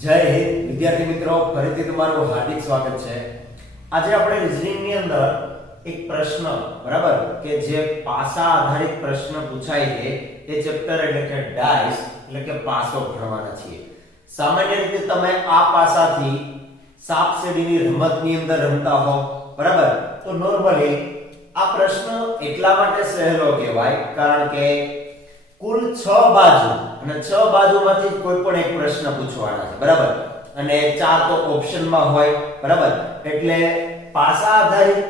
જય હિન્દ વિદ્યાર્થી મિત્રો, ફરીથી તમારું હાર્દિક સ્વાગત છે। આજે આપણે રીઝનિંગ ની અંદર એક પ્રશ્ન બરાબર કે જે પાસા આધારિત પ્રશ્ન પૂછાય છે એ ચેપ્ટર એટલે કે ડાઇસ એટલે કે પાસો ભણવાના છીએ। સામાન્ય રીતે તમે આ પાસાથી સાપ સીડીની રમતની અંદર રમતા હો બરાબર, તો નોર્મલી આ પ્રશ્ન એટલા માટે સહેલો કહેવાય કારણ કે કુલ 6 બાજુ અને 6 બાજુમાંથી કોઈ પણ એક પ્રશ્ન પૂછવાના છે બરાબર, અને 4 તો ઓપ્શનમાં હોય બરાબર, એટલે પાસા આધારિત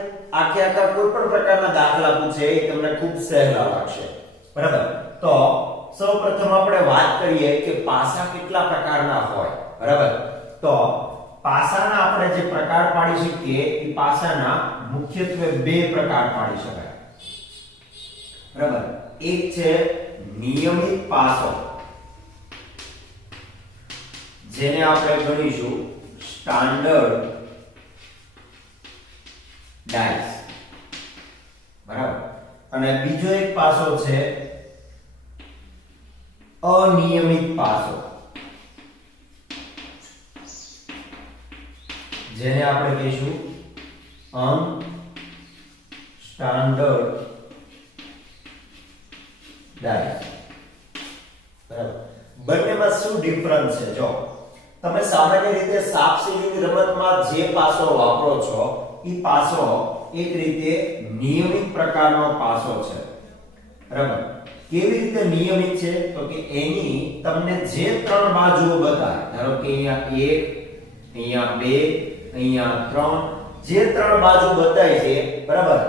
આખે આખા કોઈ પણ પ્રકારના દાખલા પૂછે એ તમને ખૂબ સહેલા લાગશે બરાબર। તો સૌપ્રથમ આપણે વાત કરીએ કે પાસા કેટલા પ્રકારના હોય બરાબર। તો પાસાના આપણે જે પ્રકાર પાડી શકીએ એ પાસાના મુખ્યત્વે બે પ્રકાર પાડી શકાય બરાબર। એક છે નિયમિત પાસો, જેને આપણે ગણીશું સ્ટાન્ડર્ડ ડાઇસ બરાબર, અને બીજો એક પાસો છે અનિયમિત પાસો, જેને આપણે કહીશું અનસ્ટાન્ડર્ડ ડાઇસ બરાબર। બંનેમાં શું ડિફરન્સ છે? જો તમે સામાન્ય રીતે સાપ સીડીની રમતમાં જે પાસો વાપરો છો એ પાસો એક રીતે નિયમિત પ્રકારનો પાસો છે બરાબર। કેવી રીતે નિયમિત છે? તો કે એની તમને જે ત્રણ બાજુઓ બતાય, ધારો કે અહીંયા 1 અહીંયા 2 અહીંયા 3, જે ત્રણ બાજુ બતાય છે બરાબર,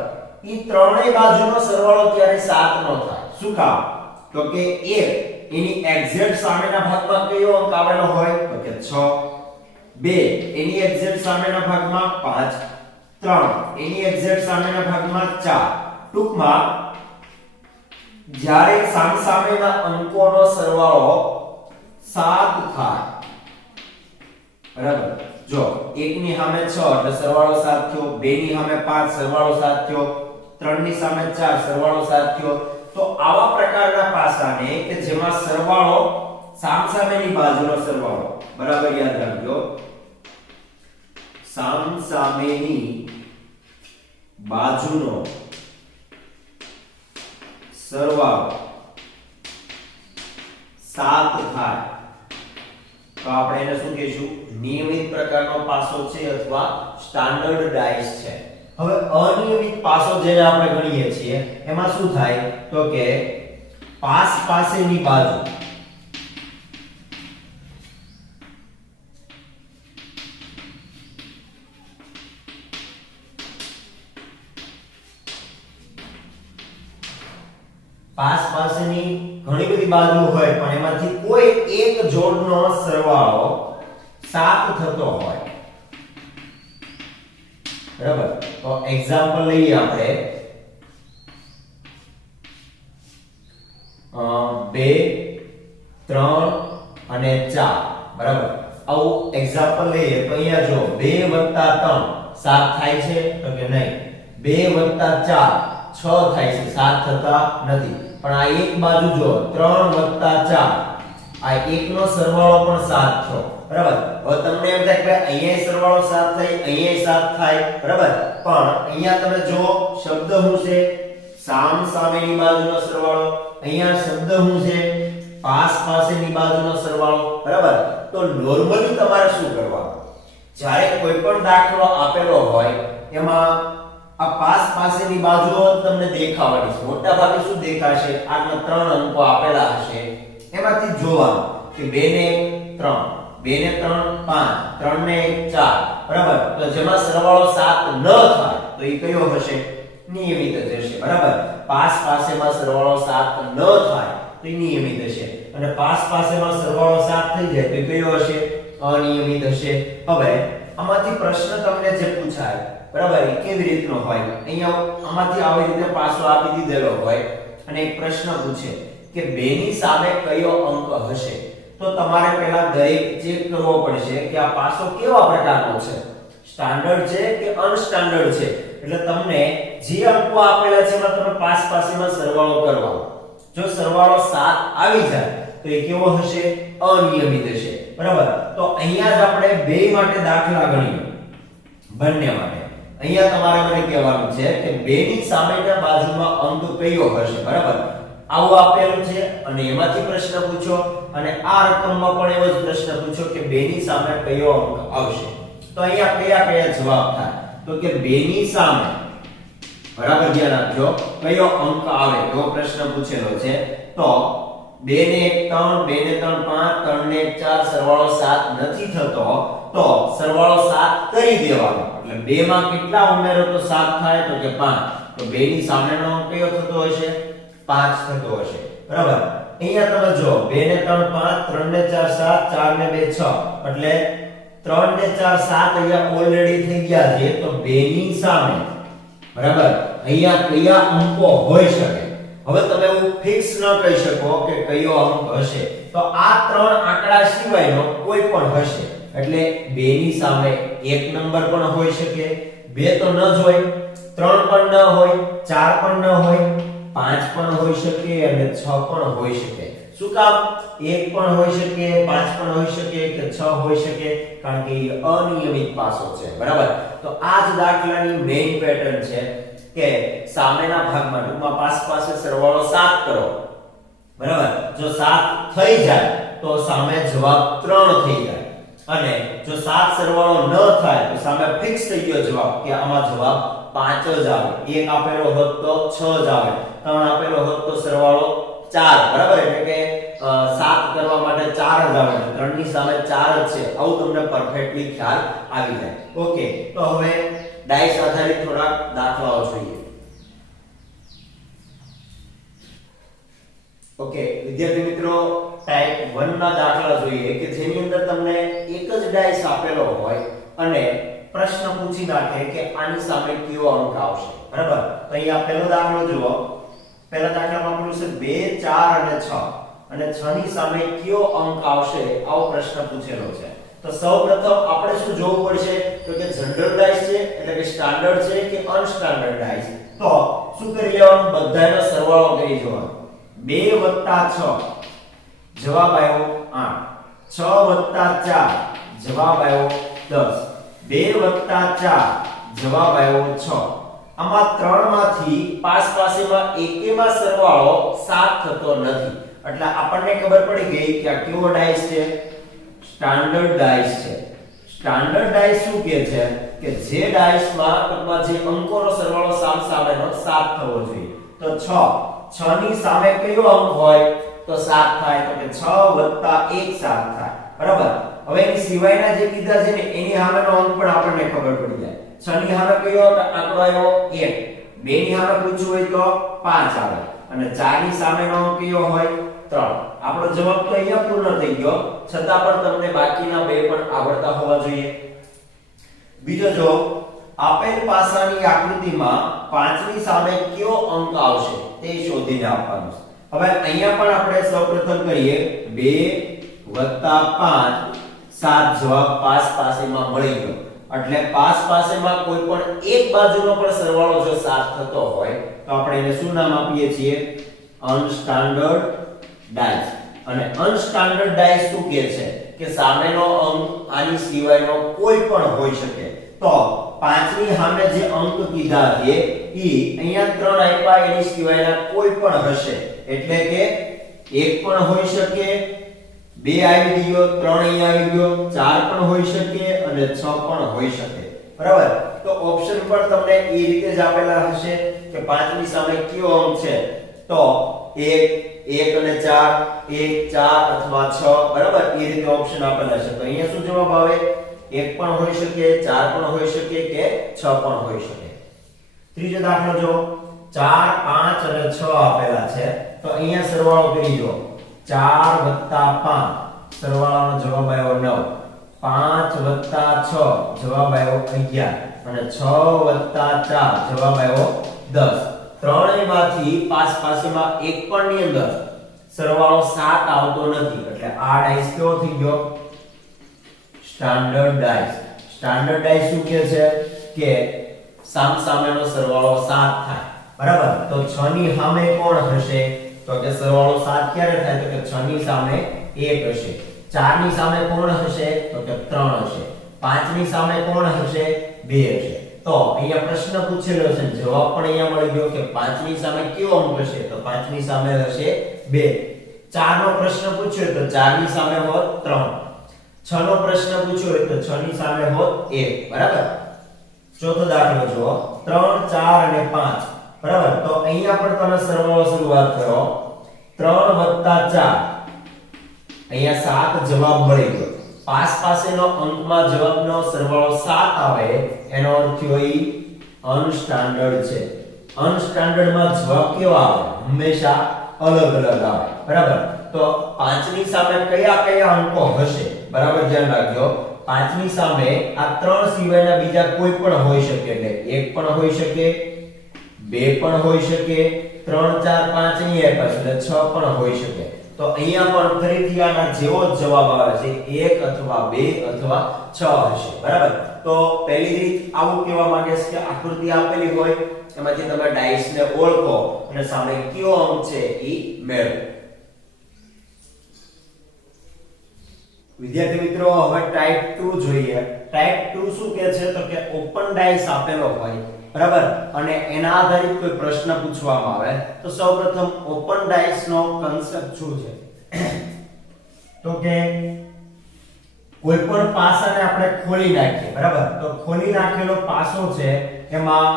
એ ત્રણેય બાજુનો સરવાળો ક્યારે 7 નો થાય। શું કામ? તો કે 1 એની એક્ઝેક્ટ સામેના ભાગમાં કયો અંક આવેલો હોય? તો કે 6, 2 એની એક્ઝેક્ટ સામેના ભાગમાં 5, 3 એની એક્ઝેક્ટ સામેના ભાગમાં 4। ટૂંકમાં જ્યારે સામેના અંકોનો સરવાળો 7 થાય બરાબર, જો 1 ની સામે 6 એટલે સરવાળો 7 થયો, 2 ની સામે 5 સરવાળો 7 થયો, 3 ની સામે 4 સરવાળો 7 થયો। તો આવા પ્રકારના પાસાને કે જેમાં સરવાળો સામેની બાજુનો સરવાળો બરાબર યાદ રાખજો, સામેની બાજુનો સરવાળો 7 થાય તો આપણે એને શું કહીશું? નિયમિત પ્રકારનો પાસો છે અથવા સ્ટાન્ડર્ડ ડાઇસ છે। હવે અનિયમિત પાસો જેને આપણે ગણીએ છીએ એમાં શું થાય? તો કે પાસેની બાજુ પાસેની ઘણી બધી બાજુ હોય પણ એમાંથી કોઈ એક જોડનો સરવાળો 7 થતો હોય બરાબર। તો એક્ઝામ્પલ લઈએ આપણે 2 3 અને 4 બરાબર, આવું એક્ઝામ્પલ લઈએ તો અહીંયા જો 2 + 3 7 થાય છે તો કે નહીં, 2 + 4 6 થાય છે, 7 થતા નથી। પણ આ એક બાજુ જો 3 + 4 આ એકનો સરવાળો પણ 7 થયો બરાબર। હવે તમને એમ થાય કે અહીંયા સરવાળો 7 થાય, અહીંયા 7 થાય બરાબર, પણ અહીંયા તમે જો શબ્દ શું છે? સામેની બાજુનો સરવાળો, અહીંયા શબ્દ શું છે? પાસેની બાજુનો સરવાળો બરાબર। તો નોર્મલી તમારે શું કરવાનું? જ્યારે કોઈ પણ દાખલો આપેલો હોય એમાં આ પાસેની બાજુઓ તમને દેખાવાની છે, મોટા ભાગે શું દેખાશે? આના 3 અંકો આપેલા હશે, એમાંથી જોવાનું કે 2 ને 1 3, 2 ને 3 5, 3 ને 1 4 બરાબર। તો જેમાં સરવાળો 7 ન થાય તો એ કયો હશે? નિયમિત જ હશે બરાબર। પાસેમાં સરવાળો 7 ન થાય તો એ નિયમિત હશે, અને પાસેમાં સરવાળો 7 થઈ જાય તો એ કયો હશે? અનિયમિત હશે। હવે આમાંથી પ્રશ્ન તમને જે પૂછાય બરાબર એ કેવી રીતનો હોય? અહીંયા આમાંથી આવી રીતે પાસો આપી દીધેલો હોય અને એક પ્રશ્ન પૂછે કે 2 ની સામે કયો અંક હશે, તો તમારે પહેલા દરેક ચેક કરવો પડશે કે આ પાસો કેવા પ્રકારનો છે, સ્ટાન્ડર્ડ છે કે અનસ્ટાન્ડર્ડ છે। એટલે તમને જે અંકો આપેલા છે એમાં તમે પાસેમાં સરવાળો કરવાનો, જો સરવાળો 7 આવી જાય તો એ કેવો હશે? અનિયમિત હશે બરાબર। તો અહીંયા જ આપણે બે માટે દાખલા ગણીએ, બંને માટે. અહીંયા તમારે મને કહેવાનું છે કે બે ની સામેના બાજુમાં અંક કયો હશે, બરાબર? આવું આપેલું છે અને એમાંથી પ્રશ્ન પૂછો, અને આ રકમમાં પણ એવો જ પ્રશ્ન પૂછો કે બે ની સામે કયો અંક આવશે. તો અહીંયા કયા કયા જવાબ થાય? તો કે બે ની સામે, બરાબર ધ્યાન આપજો, કયો અંક આવે એવો પ્રશ્ન પૂછેલો છે. તો 2 ને 1 3, 2 ને 3 5, 3 ને 1 4, સરવાળો 7 નથી થતો, તો સરવાળો 7 કરી દેવાનો. એટલે 2 માં કેટલા ઉમેરો તો 7 થાય? તો કે 5. તો 2 ની સામેનો અંક કયો થતો હશે? 5 થતો હશે, બરાબર? અહીંયા તમે જો 2 ને 3 5, 3 ને 4 7, 4 ને 2 6, એટલે 3 ને 4 7 અહીંયા ઓલરેડી થઈ ગયા છે. તો 2 ની સામે, બરાબર, અહીંયા કયા અંકો હોઈ શકે? હવે તમે એવું ફિક્સ ન કહી શકો કે કયો અંક હશે. તો આ ત્રણ આંકડા સિવાયનો કોઈ પણ હશે. એટલે 2 ની સામે એક નંબર પણ હોઈ શકે, 2 તો ન જ હોય, 3 પણ ન હોય, 4 પણ ન હોય, 5 પણ હોઈ શકે અને 6 પણ હોઈ શકે. શું કામ? 1 પણ હોઈ શકે, 5 પણ હોઈ શકે કે 6 હોઈ શકે? કારણ કે એ અનિયમિત પાસો છે, બરાબર? તો આ જ દાખલાની મેઈન પેટર્ન છે કે સામેના ભાગમાં ટૂંકમાં પાસે સરવાળો 7 કરો, બરાબર? જો 7 થઈ જાય તો સામે જવાબ 3 થઈ જાય, અને જો 7 સરવાળો ન થાય તો સામે ફિક્સ થઈ ગયો જવાબ કે આમાં જવાબ 5 જ આવે. 1 આપેલો હોત તો 6 જ આવે, 3 આપેલો હોત તો સરવાળો 4, બરાબર? એટલે કે 7 કરવા માટે 4 જ આવે, 3 ની સામે 4 જ છે. આવું તમને પરફેક્ટલી ખ્યાલ આવી જાય. ઓકે, તો હવે ડાઇસ આધારિત થોડા દાખલાઓ જોઈએ. ઓકે વિદ્યાર્થી મિત્રો, ટાઈપ 1 ના દાખલા જોઈએ કે જેની અંદર તમને એક જ ડાઇસ આપેલો હોય અને પ્રશ્ન પૂછી નાખે કે આની સામે કયો અંક આવશે, બરાબર? તો અહીંયા પહેલો દાખલો જુઓ. પહેલા દાખલામાં આપણું છે 2 4 અને 6, અને 6 ની સામે કયો અંક આવશે આવો પ્રશ્ન પૂછેલો છે. તો સૌપ્રથમ આપણે શું જોવું પડશે? તો કે જનરલ ડાઇસ છે એટલે કે સ્ટાન્ડર્ડ છે કે અનસ્ટાન્ડર્ડ ડાઇસ. તો શું કરી લેવાનું? બધાનો સરવાળો કરી જવાનો. 2 + 6 જવાબ આવ્યો 8, 6 + 4 જવાબ આવ્યો 10, 2 + 4 જવાબ આવ્યો 6. આમાં ત્રણમાંથી પાસેમાં એકેમાં સરવાળો 7 થતો નથી. એટલે આપણને ખબર પડી ગઈ કે આ કેવો ડાઇસ છે? સ્ટાન્ડર્ડ ડાઇસ છે. સ્ટાન્ડર્ડ ડાઇસ શું કહે છે કે જે ડાઇસમાં ટૂંકમાં જે અંકોનો સરવાળો સામેનો 7 થવો જોઈએ. તો 6 ની સામે કયો અંક હોય તો 7 થાય? તો કે 6 + 1 7 થાય, બરાબર? હવે એની સિવાયના જે કીધા છે ને એની સામેનો અંક પણ આપણને ખબર પડી જાય. 6 ની સામે કયો આંકડો આવ્યો? 1. 2 ની સામે પૂછ્યું હોય તો 5 આવે, અને 4 ની સામેનો અંક કયો હોય? 3. આપણો જવાબ તો અહીંયા પૂર્ણ થઈ ગયો, છતાં પણ તમને બાકીના બે પણ આવડતા હોવા જોઈએ. બીજો જો આપેલ પાસાની આકૃતિમાં 5 ની સામે કયો અંક આવશે તે શોધીને આપવાનું છે. હવે અહીંયા પણ આપણે સૌપ્રથમ કરીએ 2 + 5 7 જવાબ પાસેમાં મળી ગયો. એટલે પાસેમાં કોઈ પણ એક બાજુનો પણ સરવાળો જો 7 થતો હોય તો આપણે એને શું નામ આપીએ છીએ? અનસ્ટાન્ડર્ડ ડાઇસ. અને અનસ્ટાન્ડર્ડ ડાઇસ શું કહે છે કે સામેનો અંક આની સિવાયનો કોઈ પણ હોઈ શકે. તો 5 ની સામે જે અંક કીધા છે ઈ અહીંયા 3 આપ્યા, એની સિવાયના કોઈ પણ હશે. એટલે કે 1 પણ હોઈ શકે, 2 આવી ગયો, 3 અહીંયા આવી ગયો, 4 પણ હોઈ શકે અને 6 પણ હોઈ શકે, બરાબર? તો ઓપ્શન પર તમને એ રીતે જ આપેલા હશે કે 5 ની સામે કયો અંક છે? તો 1 અને 4, 1 4 અથવા 6, બરાબર? એ રીતે ઓપ્શન આપેલા છે. તો અહીંયા શું જવાબ આવે? 1 પણ હોઈ શકે, 4 પણ હોઈ શકે કે 6 પણ હોઈ શકે. ત્રીજો દાખલો જો 4 5 અને 6 આપેલા છે. તો અહીંયા સરવાળો કરી દો. 4 + 5 સરવાળાનો જવાબ આવ્યો 9, 5 + 6 જવાબ આવ્યો 11, અને 6 + 4 જવાબ આવ્યો 10. ત્રણેયમાંથી પાસેમાં એક પણ ની અંદર સરવાળો 7 આવતો નથી. એટલે આ ડાઇસ કેવો થઈ ગયો? Standard dice. સ્ટાન્ડર્ડ ડાઇસ શું કહે છે કે સામેનો સરવાળો 7 થાય, બરાબર? તો 6 ની સામે કોણ હશે? તો કે સરવાળો 7 ક્યારે થાય? તો કે 6 ની સામે 1 હશે. 4 ની સામે કોણ હશે તો કે 3 હશે 5 ની સામે કોણ હશે 2 હશે તો અહીંયા પ્રશ્ન પૂછેલો છે જવાબ પણ અહીંયા મળી ગયો કે 5 ની સામે કયો અંક હશે તો 5 ની સામે હશે 2 4 નો પ્રશ્ન પૂછ્યો તો 4 ની સામે હોત 3 6 નો પ્રશ્ન પૂછ્યો હોય તો 6 ની સામે હોત 1 બરાબર ચોથો દાખલો જુઓ 3 4 અને 5 બરાબર તો અહીંયા પણ તમે સરવાળો શરૂઆત કરો 3 4 અહીંયા 7 જવાબ મળી ગયો પાસેનો અંકમાં જવાબનો સરવાળો 7 આવે એનો અર્થ થયો ઈ અનસ્ટાન્ડર્ડ છે અનસ્ટાન્ડર્ડમાં જવાબ કેવો આવે હંમેશા અલગ અલગ આવે બરાબર તો 5 ની સામે કયા અંકો હશે બરાબર ધ્યાન રાખજો 5 ની સામે આ 3 સિવાયના બીજા કોઈ પણ હોઈ શકે એટલે 1 પણ હોઈ શકે 2 પણ હોઈ શકે 3 4 5 અહીંયા આપ્યા છે એટલે 6 પણ હોઈ શકે તો અહીંયા પણ ફરીથી આના જેવો જ જવાબ આવે છે 1 અથવા 2 અથવા 6 હશે બરાબર તો પહેલી રીત આવું કહેવા માંગે છે કે આકૃતિ આપેલી હોય એમાંથી તમે ડાઇસ ને ઓળખો અને સામે કયો અંક છે ઈ મેળવો વિદ્યાર્થી મિત્રો હવે ટાઈપ 2 જોઈએ ટાઈપ 2 શું કહે છે તો કે ઓપન ડાઇસ આપેલો હોય બરાબર અને એના આધારિત કોઈ પ્રશ્ન પૂછવામાં આવે તો સૌપ્રથમ ઓપન ડાઇસ નો કન્સેપ્ટ શું છે તો કે કોઈ પણ પાસાને આપણે ખોલી નાખીએ બરાબર તો ખોલી નાખેલો પાસો છે એમાં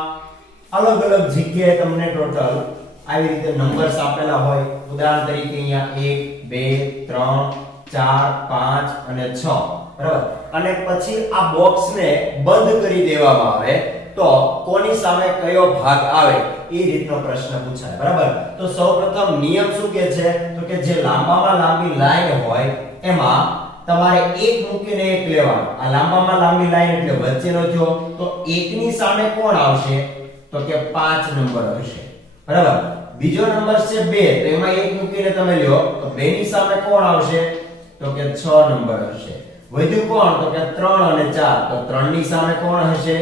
અલગ અલગ જગ્યાએ તમને ટોટલ આવી રીતે નંબર્સ આપેલા હોય ઉદાહરણ તરીકે અહીંયા 1 2 3 4 5 અને 6 બરાબર અને પછી આ બોક્સને બંધ કરી દેવામાં આવે તો કોની સામે કયો ભાગ આવે એ રીતનો પ્રશ્ન પૂછાય બરાબર તો સૌપ્રથમ નિયમ શું કહે છે તો કે જે લાંબામાં લાંબી લાઈન હોય એમાં તમારે એક મૂકીને એક લેવાનું આ લાંબામાં લાંબી લાઈન એટલે વચ્ચેનો થયો તો 1 ની સામે કોણ આવશે તો કે 5 નંબર હશે બરાબર બીજો નંબર છે 2 તો એમાં એક મૂકીને તમે લ્યો તો 2 ની સામે કોણ આવશે તો કે 6 નંબર હશે વધ્યું કોણ તો કે 3 અને 4 તો 3 ની સામે કોણ હશે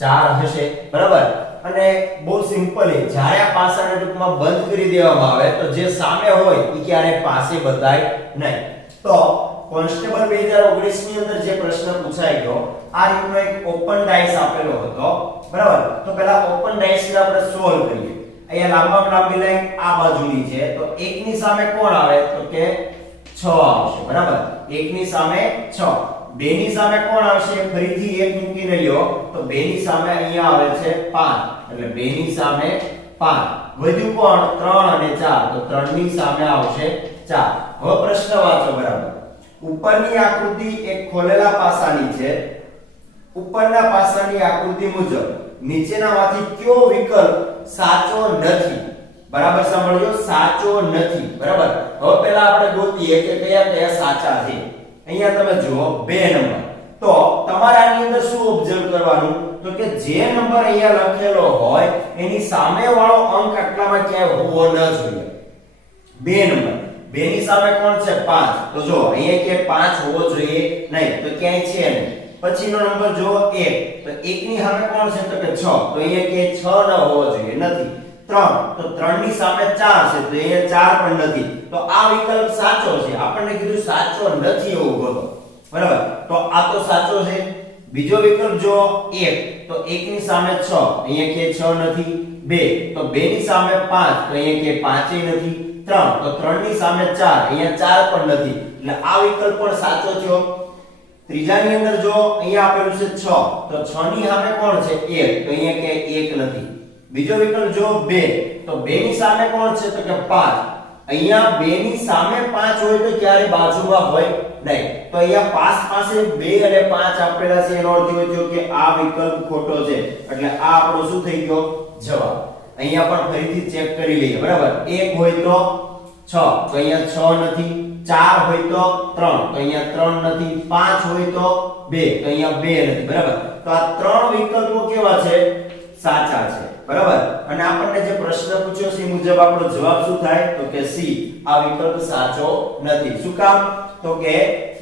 4 હશે બરાબર અને બહુ સિમ્પલી જ્યારે આ પાસાને ટૂંકમાં બંધ કરી દેવામાં આવે તો જે સામે હોય એ ક્યારે પાસે બતાય નહીં તો કોન્સ્ટેબલ 2019 ની અંદર જે પ્રશ્ન પૂછાઈ ગયો આ રીતનો એક ઓપન ડાઇસ આપેલો હતો બરાબર તો પહેલા ઓપન ડાઇસ ને આપણે સોલ્વ કરીએ અહીંયા લાંબામાં લાંબી લાઈન આ બાજુની છે તો 1 ની સામે કોણ આવે તો કે 6 આવશે બરાબર 1 ની સામે 6 2 ની સામે કોણ આવશે ફરીથી 1 મૂકીને લ્યો તો 2 ની સામે અહીંયા આવે છે 5 એટલે 2 ની સામે 5 વધ્યું કોણ 3 અને 4 તો 3 ની સામે આવશે 4 હવે પ્રશ્ન વાંચો બરાબર ઉપરની આકૃતિ એક ખોલેલા પાસાની છે ઉપરના પાસાની આકૃતિ મુજબ નીચેનામાંથી કયો વિકલ્પ સાચો નથી બરાબર સાંભળજો સાચો નથી બરાબર હવે પહેલા આપણે ગોતીએ કે કયા કયા સાચા છે અહીંયા તમે જુઓ 2 નંબર તો તમારે આની અંદર શું ઓબ્ઝર્વ કરવાનું તો કે જે નંબર અહીંયા લખેલો હોય એની સામે વાળો અંક આટલામાં ક્યાંય હોવો ન જોઈએ 2 નંબર 2 ની સામે કોણ છે 5 તો જો અહીંયા કે 5 હોવો જોઈએ નહીં તો ક્યાંય છે નહીં પછીનો નંબર જો 1 તો 1 ની સામે કોણ છે તો કે 6 તો અહીંયા કે 6 ન હોવો જોઈએ નથી 3 તો 3 ની સામે 4 છે તો અહીંયા 4 પણ નથી તો આ વિકલ્પ સાચો છે આપણને કીધું સાચો નથી એવું ગોતો બરાબર તો આ તો સાચો છે બીજો વિકલ્પ જો 1 તો 1 ની સામે 6 અહીંયા કે 6 નથી 2 તો 2 ની સામે 5 તો અહીંયા કે 5 નથી 3 તો 3 ની સામે 4 અહીંયા 4 પણ નથી એટલે આ વિકલ્પ પણ સાચો થયો ત્રીજાની અંદર જો અહીંયા આપેલું છે 6 તો 6 ની સામે કોણ છે 1 તો અહીંયા કે 1 નથી બીજો વિકલ્પ જો 2 તો 2 ની સામે કોણ છે તો કે 5 અહીંયા 2 ની સામે 5 હોય તો ક્યારે બાજુમાં હોય નહીં તો અહીંયા પાસે 2 અને 5 આપેલા છે એનો અર્થ એ થયો કે આ વિકલ્પ ખોટો છે એટલે આ આપણો શું થઈ ગયો જવાબ અહીંયા પણ ફરીથી ચેક કરી લઈએ બરાબર 1 હોય તો 6 તો અહીંયા 6 નથી 4 હોય તો 3 તો અહીંયા 3 નથી 5 હોય તો 2 તો અહીંયા 2 નથી બરાબર તો આ ત્રણ વિકલ્પો કેવા છે સાચા છે બરાબર અને આપણને જે પ્રશ્ન પૂછ્યો છે એ મુજબ આપણો જવાબ શું થાય તો કે સી આ વિકલ્પ સાચો નથી શું કામ તો કે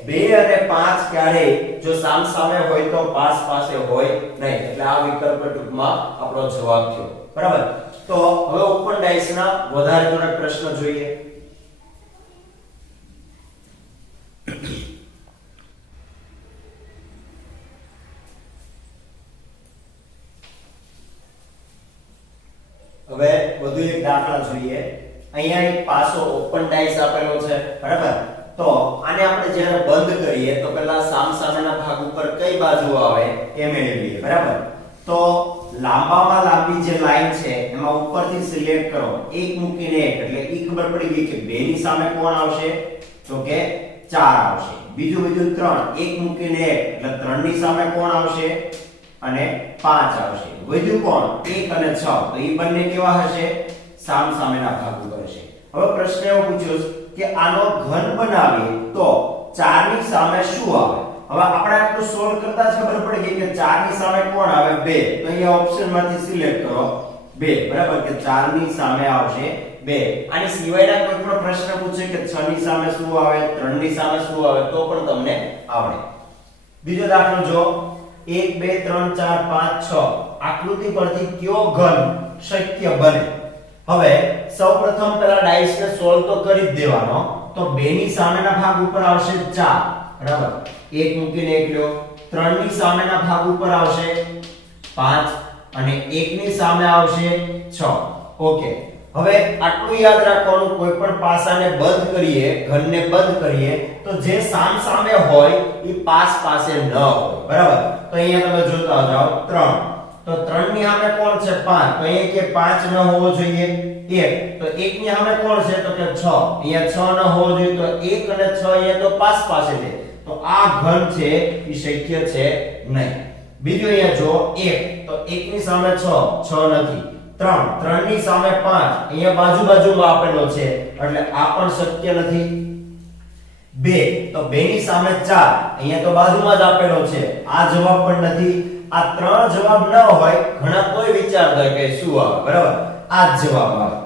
2 અને 5 ક્યારે જો સામસામે હોય તો પાસે હોય નહીં એટલે આ વિકલ્પ ટૂંકમાં આપણો જવાબ થયો બરાબર તો હવે ઓપન ડાઇસ ના વધારે થોડા પ્રશ્ન જોઈએ હવે વધુ એક દાખલા જોઈએ. અહીંયા એક પાસો ઓપન ડાઇસ આપેલો છે, બરાબર? તો આને આપણે જ્યારે બંધ કરીએ તો પહેલા સામસામેના ભાગ ઉપર કઈ બાજુ આવે એ મેળવીએ, બરાબર? તો લાંબામાં લાંબી જે લાઈન છે એમાં ઉપરથી સિલેક્ટ કરો, એક મૂકીને એક, એટલે ઈ ખબર પડી ગઈ કે 2 ની સામે કોણ આવશે? તો કે 4 આવશે. બીજું 3, એક મૂકીને એક, એટલે 3 ની સામે કોણ આવશે? અને 5 આવશે. વધ્યું કોણ? 1 અને 6. તો ઈ બંને કેવા હશે? સામસામેના ભાગ ઉપર હશે. હવે પ્રશ્ન એવો પૂછ્યો કે આનો ઘન બનાવીએ તો 4 ની સામે શું આવે? હવે આપણે આટલું સોલ્વ કરતા જ ખબર પડી ગઈ કે 4 ની સામે કોણ આવે? 2. તો અહીંયા ઓપ્શન માંથી સિલેક્ટ કરો 2, બરાબર? કે 4 ની સામે આવશે 2. આની સિવાયના કોઈ પણ પ્રશ્ન પૂછે કે 6 ની સામે શું આવે, 3 ની સામે શું આવે, તો પણ તમને આવડે. બીજો દાખલો જો, 1 2 3 4 5 6 આકૃતિ પરથી કયો ઘન શક્ય બને? હવે સૌપ્રથમ પહેલા ડાઇસ ને સોલ્વ તો કરી જ દેવાનો. તો 2 ની સામેના ભાગ ઉપર આવશે 4, બરાબર? 1 મૂકીને 1 લ્યો. 3 ની સામેના ભાગ ઉપર આવશે 5 અને 1 ની સામે આવશે 6. ઓકે, હવે આટલું યાદ રાખવાનું, કોઈ પણ પાસાને બંધ કરીએ, ઘનને બંધ કરીએ તો જે સામસામે હોય એ પાસે ન હોય, બરાબર? તો અહીંયા તમે જોતા જાઓ 3. તો 3 ની સામે કોણ છે? 5. તો અહીંયા કે 5 ન હોવો જોઈએ. 1. તો 1 ની સામે કોણ છે? તો કે 6. અહીંયા 6 ન હોવો જોઈએ. તો 1 અને 6 અહીંયા તો પાસે છે. તો આ ઘન છે એ શક્ય છે નહીં. બીજું અહીંયા જો 1. તો 1 ની સામે 6 નથી. 3 ની સામે 5, અહીંયા બાજુમાં આપેલો છે એટલે આ પણ શક્ય નથી. 2. તો 2 ની સામે 4, અહીંયા તો બાજુમાં જ આપેલો છે, આ જવાબ પણ નથી. આ 3 જવાબ ન હોય, ઘણા કોઈ વિચારતા હોય કે શું આવે, બરાબર? આ જ જવાબ આવે.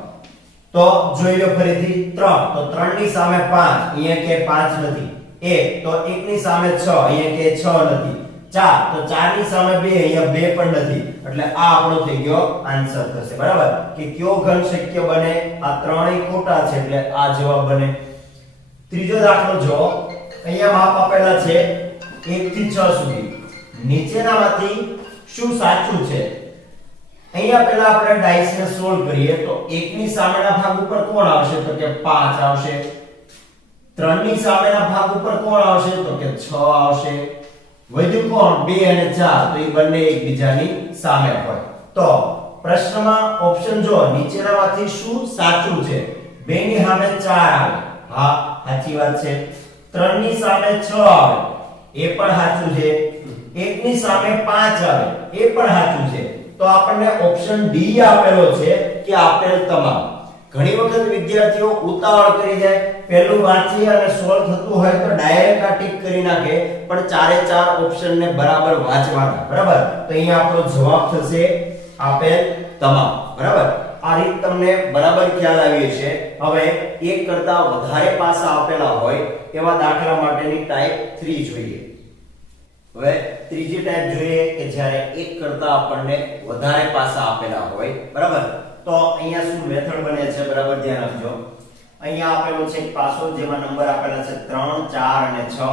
તો જોઈ લો ફરીથી 3. તો 3 ની સામે 5, અહીંયા કે 5 નથી. 1. તો 1 ની સામે 6, અહીંયા કે 6 નથી. 4. તો 4 ની સામે 2, અહીંયા 2 પણ નથી. એટલે આ આપણો થઈ ગયો આન્સર થશે, બરાબર? કે કયો ઘન શક્ય બને? આ ત્રણેય ખોટા છે એટલે આ જવાબ બને. ત્રીજો દાખલો જો, અહીંયા માપ આપેલા છે 1 થી 6 સુધી. નીચેનામાંથી શું સાચું છે? અહીંયા પહેલા આપણે ડાઇસ ને સોલ્વ કરીએ તો 1 ની સામેના ભાગ ઉપર કોણ આવશે? તો કે 5 આવશે. 3 ની સામેના ભાગ ઉપર કોણ આવશે? તો કે 6 આવશે. વધ્યું કોણ? 2 અને 4. તો એ બંને એકબીજાની સામે હોય. તો પ્રશ્નમાં ઓપ્શન જો, નીચેનામાંથી શું સાચું છે? 2 ની સામે 4 આવે, હા સાચી વાત છે. 3 ની સામે 6 આવે, એ પણ સાચું છે. 1 ની સામે 5 આવે, એ પણ સાચું છે. તો આપણને ઓપ્શન ડી આપેલો છે કે આપેલ તમામ. ઘણી વખત વિદ્યાર્થીઓ ઉતાવળ કરી જાય, પહેલું વાંચી અને સોલ્વ થતું હોય તો ડાયરેક્ટ આ ટીક કરી નાખે, પણ ચારે ચાર ઓપ્શન ને બરાબર વાંચવાના, બરાબર? તો અહીંયા આપણો જવાબ થશે આપેલ તમામ, બરાબર? આ રીત તમને બરાબર ખ્યાલ આવી છે. હવે એક કરતા વધારે પાસા આપેલા હોય એવા દાખલા માટેની ટાઈપ 3 જોઈએ. હવે ત્રીજી ટાઈપ જોઈએ કે જ્યારે એક કરતા આપણને વધારે પાસા આપેલા હોય, બરાબર? તો અહીંયા શું મેથડ બને છે, બરાબર ધ્યાન આપજો. અહીંયા આપેલો છે એક પાસો જેમાં નંબર આપેલા છે 3, 4 અને 6.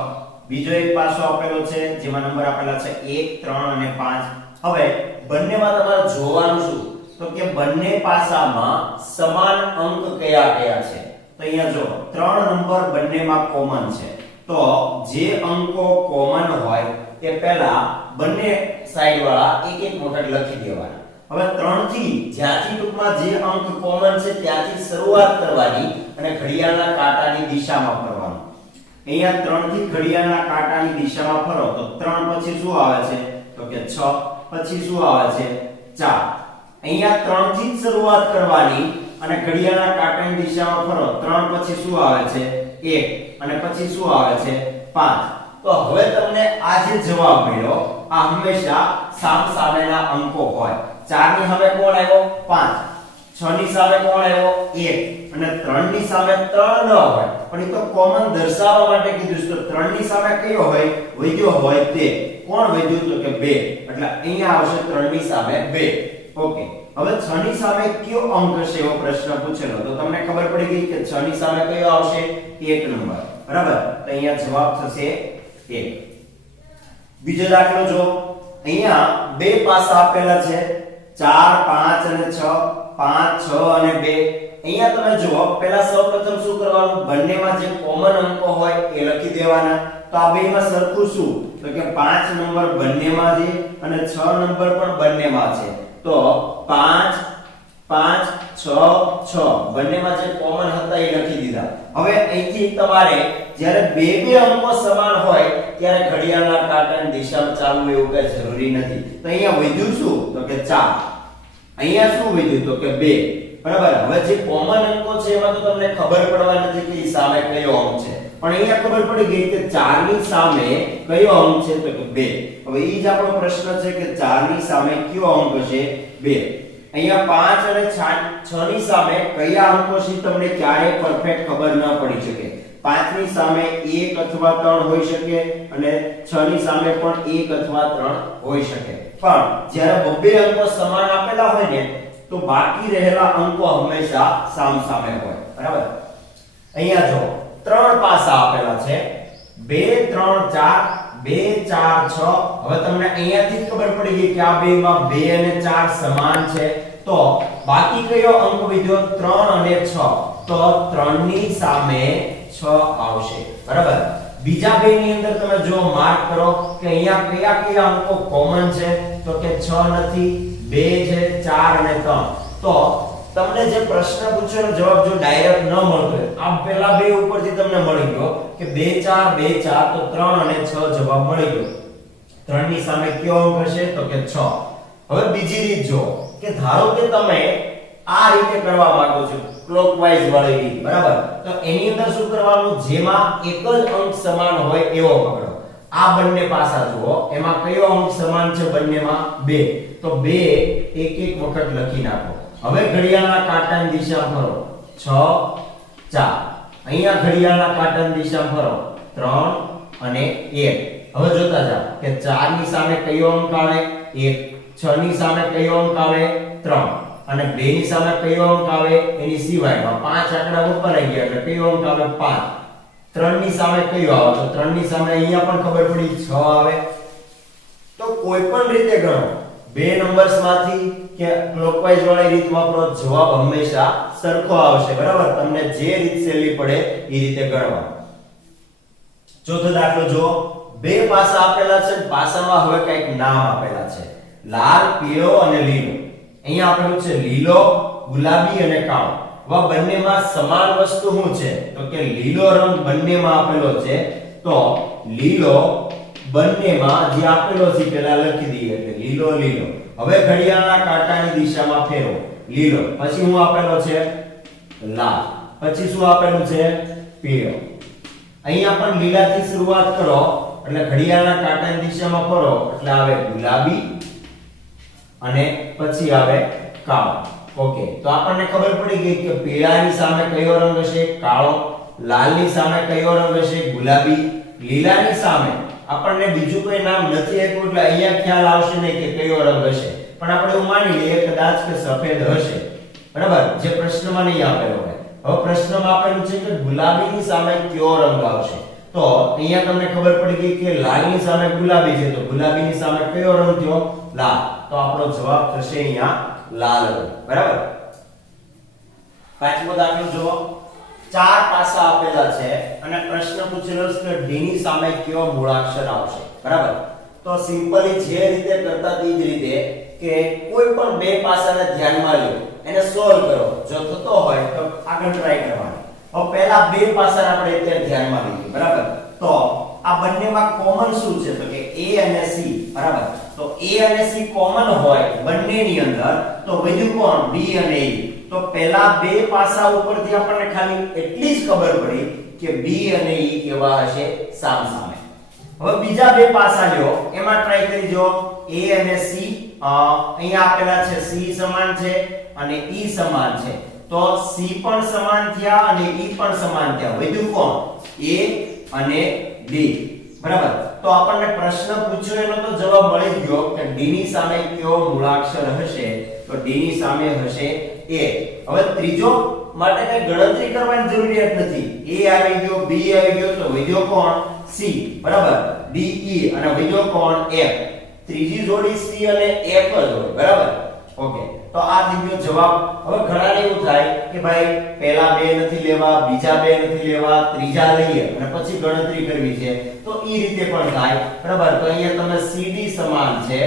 બીજો એક પાસો આપેલો છે જેમાં નંબર આપેલા છે 1, 3 અને 5. હવે બંનેમાં તમારે જોવાનું શું? તો કે બંને પાસામાં સમાન અંક કયા કયા છે. તો અહીંયા જો 3 નંબર બંનેમાં કોમન છે. તો જે અંકો કોમન હોય એ પહેલા બંને સાઈડ વાળા એક એક વખત લખી દેવાના. હવે 3 થી જ્યાંથી ટૂંકમાં જે અંક કોમન છે ત્યાંથી શરૂઆત કરવાની અને ઘડિયાળના કાંટાની દિશામાં ફરવાનું. અહીંયા 3 થી ઘડિયાળના કાંટાની દિશામાં ફરો તો 3 પછી શું આવે છે? તો કે 6. પછી શું આવે છે? 4. અહીંયા 3 થી જ શરૂઆત કરવાની અને ઘડિયાળના કાંટાની દિશામાં ફરો. 3 પછી શું આવે છે? 1 અને પછી શું આવે છે? 5. તો હવે તમને આ જે જવાબ મળ્યો આ હંમેશા સામસામેના અંકો હોય. 4 ની સામે કોણ આવ્યો? 5. 6 ની સામે કોણ આવ્યો? 1 અને 3 ની સામે 3 ન હોય, પણ એ તો કોમન દર્શાવવા માટે કીધું છે. તો 3 ની સામે કયો હોય? વધ્યો હોય તે. કોણ વધ્યું? તો કે 2. એટલે અહીંયા આવશે 3 ની સામે 2. ઓકે, હવે 6 ની સામે કયો અંક હશે એવો પ્રશ્ન પૂછેલો. તો તમને ખબર પડી ગઈ કે 6 ની સામે કયો આવશે? 1 નંબર, બરાબર? તો અહીંયા જવાબ થશે 1. બીજો દાખલો જો, અહીંયા બે પાસા આપેલા છે 4, 5 અને 6. 5 6 અને 2 અહીંયા તમે જુઓ પહેલા સૌપ્રથમ શું કરવાનું બંનેમાં જે કોમન અંકો હોય એ લખી દેવાના તો આ બેમાં સરખું શું તો કે 5 નંબર બંનેમાં છે અને 6 નંબર પણ બંનેમાં છે તો 5 5 6 6 બંનેમાં જે કોમન હતા એ લખી દીધા હવે અહીંથી તમારે જ્યારે બે બે અંકો સમાન હોય ત્યારે ઘડિયાળના કાંટાની દિશામાં ચાલવું એવું કઈ જરૂરી નથી તો અહીંયા વધ્યું શું તો કે 4 અહીંયા શું વધ્યું તો કે 2 બરાબર હવે જે કોમન અંકો છે એમાં તો તમને ખબર પડવા નથી કે ઈ સામે કયો અંક છે પણ અહીંયા ખબર પડી ગઈ કે 4 ની સામે કયો અંક છે તો કે 2 હવે ઈ જ આપણો પ્રશ્ન છે કે 4 ની સામે કયો અંક છે 2 અહીંયા 5 અને 6 ની સામે કયા અંકો છે તમને ક્યારેય પરફેક્ટ ખબર ન પડી શકે 5 ની સામે 1 અથવા 3 હોઈ શકે અને 6 ની સામે પણ 1 અથવા 3 હોઈ શકે પણ જ્યારે બે અંકો સમાન આપેલા હોય ને તો બાકી રહેલા અંકો હંમેશા સામસામે હોય બરાબર અહીંયા જો ત્રણ પાસા આપેલા છે 2 3 4 2 4 6 હવે તમને અહીંયાથી જ ખબર પડી ગઈ કે આ બેમાં 2 અને 4 સમાન છે તો બાકી કયો અંક વધ્યો 3 અને 6 તો 3 ની સામે 6 આવશે બરાબર બીજા બે ની અંદર તમે જો માર્ક કરો કે અહીંયા કયા કયા અંકો કોમન છે તો કે 6 નથી 2 છે 4 અને 3 તો તમને જે પ્રશ્ન પૂછ્યો જવાબ જો ડાયરેક્ટ ન મળતો આ પહેલા બે ઉપરથી તમને મળી ગયો કે 2 4 2 4 તો 3 અને 6 જવાબ મળી ગયો 3 ની સામે કયો અંક હશે તો કે 6 હવે બીજી રીત જો કે ધારો કે તમે આ રીતે કરવા માંગો છો ક્લોકવાઇઝ વાળી રીત બરાબર તો એની અંદર શું કરવાનું જેમાં એક જ અંક સમાન હોય એવો પકડો આ બંને પાસા જુઓ એમાં કયો અંક સમાન છે બંનેમાં 2 તો 2 એક એક વખત લખી નાખો હવે ઘડિયાળના કાંટાની દિશામાં ફરો 6 4 અહીંયા ઘડિયાળના કાંટાની દિશામાં ફરો 3 અને 1 હવે જોતા જાઓ કે 4 ની સામે કયો અંક આવે 1 6 ની સામે કયો અંક આવે 3 અને 2 ની સામે કયો અંક આવે એની સિવાયમાં 5 આંકડા ઉપર આવી ગયા એટલે કયો અંક આવે 5 3 ની સામે કયો આવે તો 3 ની સામે અહીંયા પણ ખબર પડી 6 આવે તો કોઈ પણ રીતે ગણો બે નંબર્સ માંથી કે ક્લોકવાઇઝ વાળી રીત વાપરો જવાબ હંમેશા સરખો આવશે બરાબર તમને જે રીત સહેલી પડે એ રીતે ગણવા ચોથો દાખલો જો બે પાસા આપેલા છે પાસામાં હવે કંઈક નામ આપેલા છે લાલ પીળો અને લીલો અહીંયા આપેલું છે લીલો ગુલાબી અને કાળો આ બંનેમાં સમાન વસ્તુ શું છે તો કે લીલો રંગ બંનેમાં આપેલો છે તો લીલો બંનેમાં જે આપેલો છે પેલા લખી દઈએ એટલે લીલો લીલો હવે ઘડિયાળના કાંટાની દિશામાં ફેરવો લીલો પછી શું આપેલો છે લાલ પછી શું આપેલું છે પીળો અહીંયા પણ લીલાથી શરૂઆત કરો એટલે ઘડિયાળના કાંટાની દિશામાં ફરો એટલે આવે ગુલાબી અને પછી આવે કાળો ઓકે તો આપણને ખબર પડી ગઈ કે પીળાની સામે કયો રંગ હશે કાળો લાલની સામે કયો રંગ હશે ગુલાબી લીલાની સામે આપણને બીજું કોઈ નામ નથી આપ્યું એટલે અહીંયા ખ્યાલ આવશે નહીં કે કયો રંગ હશે પણ આપણે એવું માની લઈએ કદાચ કે સફેદ હશે બરાબર જે પ્રશ્નમાં નહીં આપેલો હોય હવે પ્રશ્નમાં આપેલું છે કે ગુલાબીની સામે કયો રંગ આવશે તો અહીંયા તમને ખબર પડી ગઈ કે લાલની સામે ગુલાબી છે તો ગુલાબીની સામે કયો રંગ થયો લાલ તો આપણો જવાબ થશે અહીંયા લાલ રંગ બરાબર પાંચમો દાખલો જુઓ ચાર પાસા આપેલા છે અને પ્રશ્ન પૂછેલો છે કે ડી ની સામે કયો મૂળાક્ષર આવશે બરાબર તો સિમ્પલી જે રીતે કરતા તે જ રીતે કે કોઈ પણ બે પાસાને ધ્યાનમાં લો એને સોલ્વ કરો જો થતો હોય તો આગળ ટ્રાય કરવાનો હવે પહેલા બે પાસા આપણે અત્યારે ધ્યાનમાં લઈએ બરાબર તો આ બંનેમાં કોમન શું છે તો કે a અને c બરાબર તો a અને c કોમન હોય બંનેની અંદર તો વધ્યું કોણ b અને e તો પહેલા બે પાસા ઉપરથી આપણને ખાલી એટલી જ ખબર પડી કે b અને e કેવા હશે સામસામે હવે બીજા બે પાસા લ્યો એમાં ટ્રાય કરી જો a અને c અહીંયા આપેલા છે c સમાન છે અને e સમાન છે તો c પણ સમાન થયા અને e પણ સમાન થયા વધ્યું કોણ a અને d બરાબર તો આપણને પ્રશ્ન પૂછ્યો એનો તો જવાબ મળી ગયો કે d ની સામે કયો મૂળાક્ષર હશે તો d ની સામે હશે a હવે ત્રીજો માટે કઈ ગણતરી કરવાની જરૂરિયાત નથી a આવી ગયો b આવી ગયો તો વધ્યો કોણ c બરાબર d e અને વધ્યો કોણ f ત્રીજી જોડી c અને f જ હોય બરાબર ઓકે, તો આ થઈ ગયો જવાબ. હવે ઘણાને એવું થાય કે ભાઈ પહેલા બે નથી લેવા, બીજા બે નથી લેવા, ત્રીજા લઈએ અને પછી ગણતરી કરવી છે, તો ઈ રીતે પણ થાય. બરાબર, તો અહીંયા તમે CD સમાન છે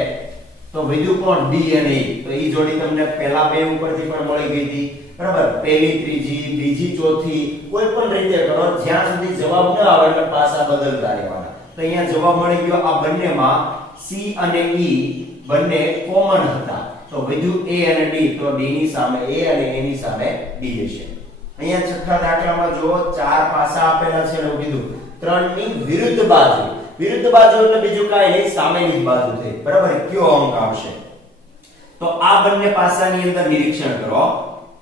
તો વધ્યું કોણ? B અને E. તો ઈ જોડી તમને પહેલા બે ઉપરથી પણ મળી ગઈ હતી. બરાબર, પહેલી ત્રીજી, બીજી ચોથી, કોઈ પણ રીતે કરો જ્યાં સુધી જવાબ ન આવે એટલે પાસા બદલતા રહેવાના. તો અહીંયા જવાબ મળી ગયો. આ બંનેમાં C અને E બંને કોમન હતા, તો વધ્યું A અને D. તો D ની સામે A અને A ની સામે D હશે. અહીંયા છઠ્ઠા દાખલામાં જો ચાર પાસા આપેલા છે એટલે કીધું ત્રણની વિરુદ્ધ બાજુ. વિરુદ્ધ બાજુ એટલે બીજું કાંઈ નહીં, સામેની જ બાજુ થઈ. બરાબર, કયો અંક આવશે? તો આ બંને પાસાની અંદર નિરીક્ષણ કરો.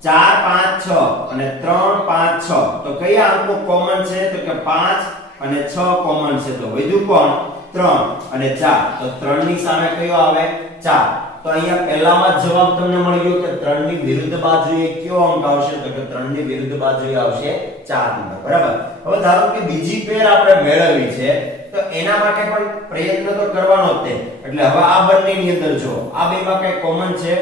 4 5 6 અને 3 5 6, તો કયા અંકો કોમન છે? તો કે 5 અને 6 કોમન છે, તો વધ્યું કોણ? 3 અને 4. તો 3 ની સામે કયો આવે? 4. તો અહીંયા પહેલામાં જ જવાબ તમને મળી ગયો કે 3 ની વિરુદ્ધ બાજુએ કયો અંક આવશે? તો કે 3 ની વિરુદ્ધ બાજુએ આવશે 4 નંબર. બરાબર, હવે ધારો કે બીજી પેર આપણે મેળવવી છે તો એના માટે પણ પ્રયત્ન તો કરવાનો જ છે. એટલે હવે આ બંનેની અંદર જો આ બેમાં કઈ કોમન છે?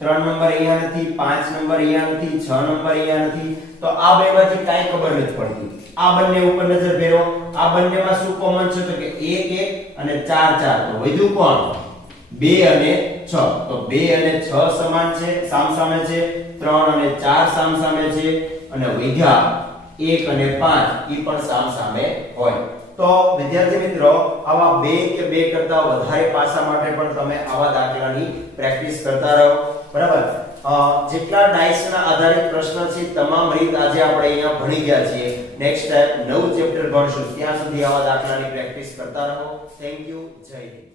3 નંબર અહીંયા નથી, 5 નંબર અહીંયા નથી, 6 નંબર અહીંયા નથી, તો આ બેમાંથી કાઈ ખબર નથી પડતી. આ બંને ઉપર નજર ફેરવો. આ બંનેમાં શું કોમન છે? તો કે 1 1 અને 4 4. તો વધ્યું કોણ? 2 અને 6. તો 2 અને 6 સમાન છે, સામસામે છે. 3 અને 4 સામસામે છે અને વધ્યા 1 અને 5 ઈ પણ સામસામે હોય. તો વિદ્યાર્થી મિત્રો, આવા બે કે બે કરતા વધારે પાસા માટે પણ તમે આવા દાખલાની પ્રેક્ટિસ કરતા રહો. બરાબર, જેટલા ડાયસના આધારિત પ્રશ્ન છે તમામ રીત આજે આપણે અહીંયા ભણી ગયા છીએ. નેક્સ્ટ ટાઈમ નવું ચેપ્ટર ભણશું, ત્યાં સુધી આવા દાખલાની પ્રેક્ટિસ કરતા રહો. Thank you. જય હિન્દ.